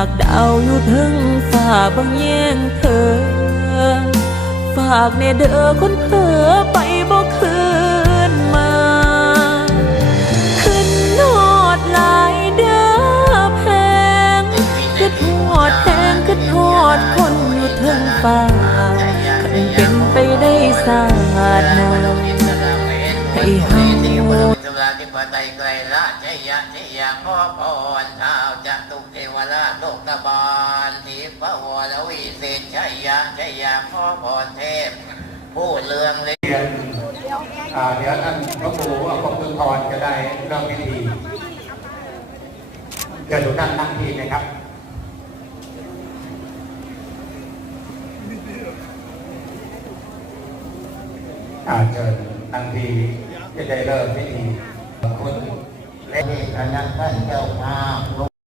ากดาวอยู่ถึงฝ่าบางแย่งเธอ ฝากในเด้อคนเผลอไปบ่คืนมา ขึ้นโนดหลายเด้อแพงขึ้นหอดแทงขึ้นหอดคนอยู่เทิงฟ้าคันเป็นไปได้สาดนาให้เฮาสุราธิปไตยไกลราชยะชยะขอพรท้าวจะตุเทว ราชโลกบาลทิพวรวิเศษชัยยะชัยยะขอพรเทพ ผู้เลืองเรียนเดี๋ยวท่านพระครูว่าพระคุณพรจะได้เริ่มพิธีเดี๋ยวทุกท่านนั่งที่นะครับอาเชิญนั่งทีจะได้เริ่มพิธีคุณและที่คณะท่านเจ้าภาพรว